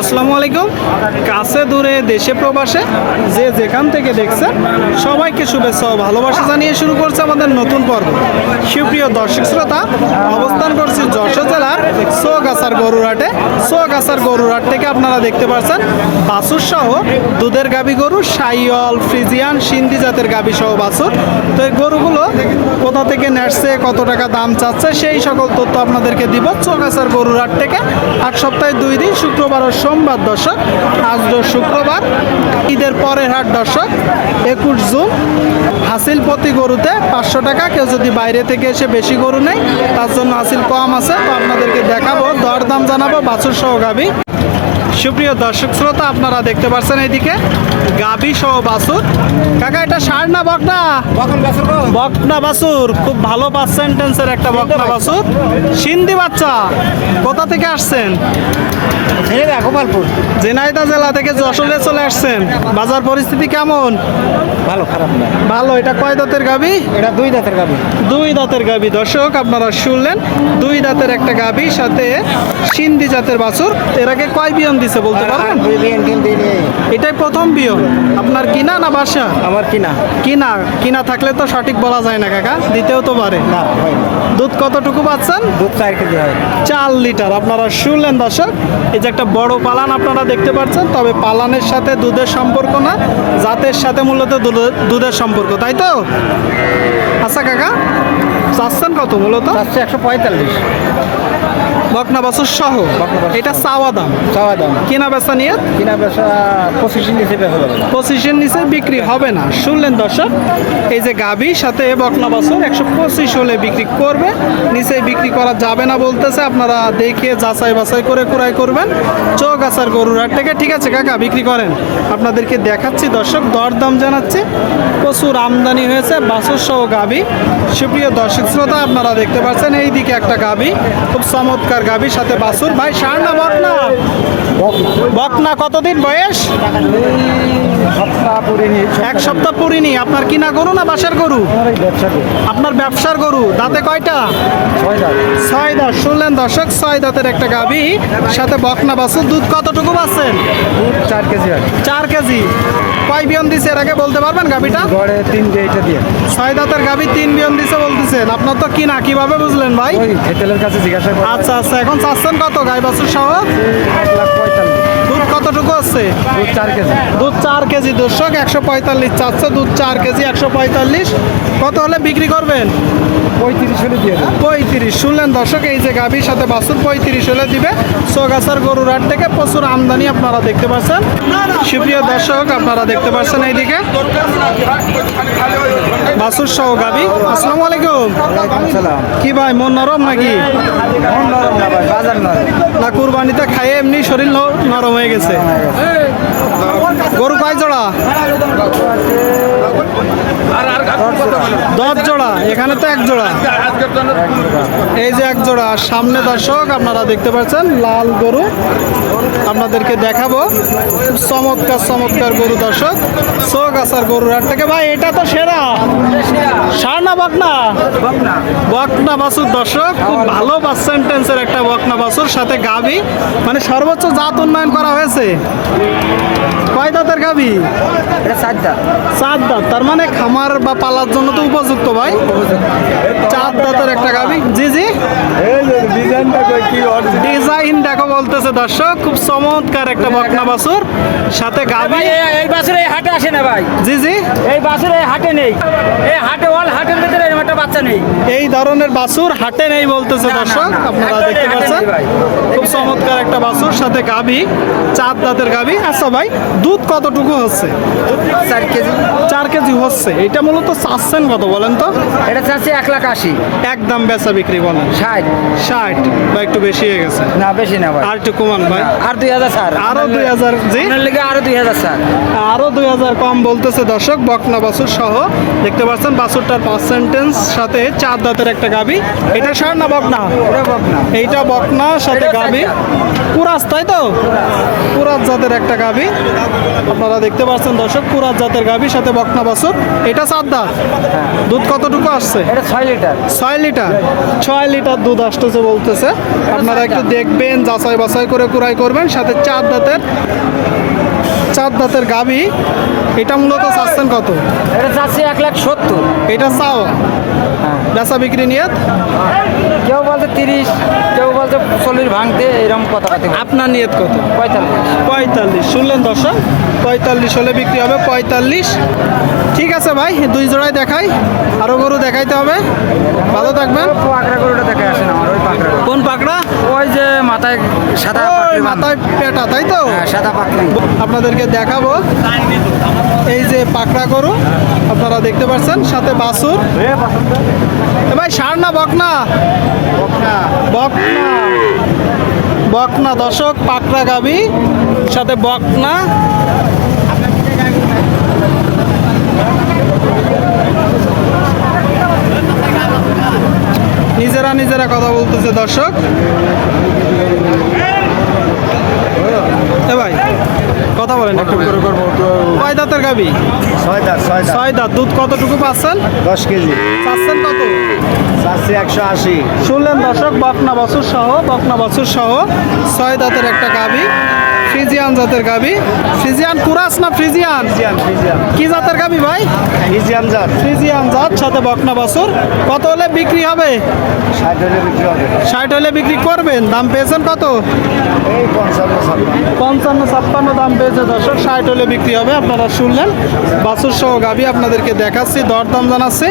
আসসালামু আলাইকুম। কাছে দূরে দেশে প্রবাসে যে যেখান থেকে দেখছেন সবাইকে শুভেচ্ছা ও ভালোবাসা জানিয়ে শুরু করছে আমাদের নতুন পর্ব। সুপ্রিয় দর্শক শ্রোতা, অবস্থান করছি যশোর জেলার সোগাছার গরুরহাটে। সোগাছার গরুরহাট থেকে আপনারা দেখতে পাচ্ছেন বাছুর সহ দুধের গাবি গরু সাইয়ল ফ্রিজিয়ান, সিন্ধি জাতের গাবি সহ বাছুর। তো এই গরুগুলো কোথা থেকে নেসছে, কত টাকা দাম চাচ্ছে, সেই সকল তথ্য আপনাদেরকে দিব চৌগাছার গরুরহাট থেকে। আট সপ্তাহে দুই দিন, শুক্রবার ও সোমবার দর্শক, আজ শুক্রবার, ঈদের পরের হাট দর্শক, একুশ জুন। হাসিল প্রতি গরুতে পাঁচশো টাকা, কেউ যদি বাইরে থেকে এসে বেশি গরু নেই তার জন্য হাসিল কম আছে। তো আপনাদেরকে দেখাবো, দরদাম জানাব বাছুর সহ গাবি। সুপ্রিয় দর্শক শ্রোতা আপনারা দেখতে পাচ্ছেন এইদিকে গাবি সহ বাছুর। কাকা এটা সার না বকনা? বকনা বাছুর খুব ভালো পার্সেন্টেন্সের একটা বকনা বাসুর সিন্ধি বাচ্চা কোথা থেকে আসছেন? গোপালপুর। জেনাইদা জেলা থেকে যশোরে চলে আসছেন। বাজার পরিস্থিতি কেমন? ভালো খারাপ না। ভালো এটা কয় দাঁতের গাবি এটা দুই দাঁতের গাবি দুই দাঁতের গাবি দর্শক আপনারা শুনলেন দুই দাঁতের একটা গাবি সাথে সিন্ধি জাতের বাছুর। এর আগে কয় বিয়ন দিছে বলতে পারবেন? এটাই প্রথম বিয়ন আপনার কিনা না বাসা? আমার কিনা কিনা কিনা থাকলে তো সঠিক বলা যায় না কাকা দিতেও তো পারে না। দুধ কতটুকু পাচ্ছেন? দুধ চার কেজি হয়। চার লিটার। আপনারা শুনলেন দর্শক এই যে একটা বড় পালান আপনারা দেখতে পাচ্ছেন তবে পালানের সাথে দুধের সম্পর্ক না জাতের সাথে মূলত দুধের- দুধের সম্পর্ক তাই তো? আচ্ছা কাকা চাচ্ছেন কত মূলত? একশো পঁয়তাল্লিশ। বকনা বাছুর সহ এটা চাওয়া দাম। চাওয়া দাম। কেনা বেচা নিয়ে কিনা বেচা পঁচিশ হিসেবে হবে পঁচিশের নিচে বিক্রি হবে না। শুনলেন দর্শক এই যে গাভি সাথে বকনা বাছুর একশো পঁচিশ হলে বিক্রি করবে। নিচে বিক্রি করা যাবে না বলতেছে। আপনারা দেখে যাচাই বাছাই করে ক্রয় করবেন। চৌগাছার গরুর হাট থেকে। ঠিক আছে কাকা বিক্রি করেন। আপনাদেরকে দেখাচ্ছি দর্শক দরদাম জানাচ্ছি। প্রচুর আমদানি হয়েছে বাছুর সহ গাভি। সুপ্রিয় দর্শক শ্রোতা আপনারা দেখতে পাচ্ছেন এই দিকে একটা গাভি। খুব চমৎকার গাভি সাথে বাসুর। ভাই সার না বকনা? বকনা কতদিন বয়স? এক সপ্তাহ পরিনি আপনার কিনা গরু না বাসার গরু? আপনার ব্যবসার গরু দাঁতে কয়টা? ছয় দাঁত শুনলেন দর্শক ছয় দাঁতের একটা গাভি সাথে বকনা বাছুর দুধ কতটুকু পাচ্ছেন দুধ চার কেজি চার কেজি। কয় বিয়ন দিছে এর আগে বলতে পারবেন গড়ে তিন এটা দিয়ে। ছয় দাঁতের গাভি তিন বিয়ন দিছে বলতেছেন। আপনার তো কিনা কীভাবে বুঝলেন ভাই? কাছে জিজ্ঞাসা আচ্ছা আচ্ছা এখন চাচ্ছেন কত গাই বাছুর সহ? এক লাখ পঁয়তাল্লিশ। কতটুকু আছে? দুধ চার কেজি। দুধ চার কেজি দর্শক একশো পঁয়তাল্লিশ চাচ্ছে দুধ চার কেজি একশো পঁয়তাল্লিশ। কত হলে বিক্রি করবেন? পঁয়ত্রিশ হলে দিয়ে পঁয়ত্রিশ। শুনলেন দর্শক এই যে গাভীর সাথে বাছুর পঁয়ত্রিশ হলে দিবে। সোগাছার গরুর হাট থেকে প্রচুর আমদানি আপনারা দেখতে পাচ্ছেন। সুপ্রিয় দর্শক আপনারা দেখতে পাচ্ছেন এইদিকে। বাছুর সহ গাবি। আসসালামু আলাইকুম। কি ভাই মন নরম নাকি? না কুরবানিতে খাইয়ে এমনি শরীর নরম হয়ে গেছে। গরু কয় জোড়া? দশ জোড়া এখানে তো এক জোড়া। এই যে এক জোড়া সামনে দর্শক আপনারা দেখতে পাচ্ছেন লাল গরু। আপনাদেরকে দেখাবো চমৎকার চমৎকার গরু দর্শক। চৌগাছার গরুর হাট থেকে। ভাই এটা তো সেরা। সার না বকনা। বকনা বাছুর দর্শক খুব ভালো পার্সেন্টেন্সের একটা বকনা বাসুর সাথে গাবি মানে সর্বোচ্চ জাত উন্নয়ন করা হয়েছে। কয় দাঁতের গাবি এটা চার দাঁত। চার দাঁত। তার মানে খামার বা পালার জন্য তো উপযুক্ত ভাই। চার দাঁতের একটা গাবি জি জি এই যে ডিজাইনটা কই কি ডিজাইন বলতেছে দর্শক খুব চমৎকার একটা বকনা বাছুর সাথে গাবি এই- এই এই হাটে আসে না ভাই। জি জি। এই বাসের এই হাটে নেই। এই হাটে অল হাটের ভিতরে একটা বাচ্চা নেই। এই ধরনের বাছুর হাটে নেই বলতেছে দর্শক। আপনারা দেখতে পাচ্ছেন। খুব চমৎকার একটা বাছুর সাথে গাবি চার দাঁতের গাবি আচ্ছা ভাই দুধ কতটুকু হচ্ছে? চার কেজি। চার কেজি হচ্ছে। এটা মূলত চাচ্ছেন কত বলেন তো? এটা চাচ্ছে এক লাখ আশি। একদম বেচা বিক্রি বলেন। ষাট। ষাট বা একটু বেশি হয়ে গেছে। না বেশি না আর একটু কমান ভাই? আর দুই হাজার স্যার। আরও দুই হাজার জি? লিখে লেগে আরও দুই হাজার স্যার। আরও দুই হাজার কম বলতেছে দর্শক বকনা বাসুর সহ। দেখতে পাচ্ছেন বাছুরটার পার্সেন্টেন্স সাথে চার দাঁতের একটা গাবি এটা সার না বকনা। এটা এইটা বকনা সাথে গাবি পুরাস কুরাস তাই তো? কুরাস জাতের একটা গাবি আপনারা দেখতে পাচ্ছেন দর্শক কুরাস জাতের গাবি সাথে বকনা বাছুর। এটা দাঁত দুধ কতটুকু আসছে? এটা ছয় লিটার। ছয় লিটার? ছয় লিটার দুধ আসতেছে বলতেছে। আপনারা একটু দেখবেন যাচাই বাছাই করে কুড়াই করবেন। সাথে চার দাঁতের চার দাঁতের গাবি এটা মূলত চাচ্ছেন কত? এটা চাচ্ছি এক লাখ সত্তর। এটা চাও হ্যাঁ। বেচা বিক্রি নিয়ে কেউ বলছে তিরিশ। চল্লিশ ভাঙতে এরকম কথা আপনার নিয়ত কত? পঁয়তাল্লিশ। পঁয়তাল্লিশ। শুনলেন দর্শক? পঁয়তাল্লিশ হলে বিক্রি হবে পঁয়তাল্লিশ। ঠিক আছে ভাই দুই জোড়ায় দেখাই। আরও গরু দেখাইতে হবে। ভালো থাকবেন। পাকড়া গরুটা দেখে আসেন আমার ওই পাকড়া কোন পাকড়া? মাথায় সাদা। মাথায় পেটা তাই তো? হ্যাঁ সাদা পাকড়ি। আপনাদেরকে দেখাবো। এই যে পাকড়া গরু আপনারা দেখতে পাচ্ছেন সাথে বাসুর। ভাই সার না বকনা? বকনা। বকনা দর্শক পাকড়া গাবি সাথে বকনা। নিজেরা নিজেরা কথা বলতেছে দর্শক এ ভাই কথা বলেন একটু কয় দাঁতের গাবি ছয় দাঁত ছয় দাঁত। ছয় দাঁত দুধ কতটুকু পাচ্ছেন? দশ কেজি। পাচ্ছেন কত? চারশি একশো আশি। শুনলেন দর্শক বকনা বাছুর সহ বকনা বাছুর সহ ছয় দাঁতের একটা গাবি ফ্রিজিয়ান জাতের গাবি ফ্রিজিয়ান কুরাস না ফ্রিজিয়ান? কি জাতের গাবি ভাই? ফিজিয়ান জাত। ফ্রিজিয়ান জাত সাথে বকনা বাছুর। কত হলে বিক্রি হবে? ষাট হলে বিক্রি হবে। ষাট হলে বিক্রি করবেন দাম পেয়েছেন কত? এই পঞ্চান্ন ছাপ্পান্ন। পঞ্চান্ন ছাপ্পান্ন দাম পেয়েছে দর্শক ষাট হলে বিক্রি হবে আপনারা শুনলেন। বাছুর সহ গাবি আপনাদেরকে দেখাচ্ছি দরদাম জানাচ্ছি।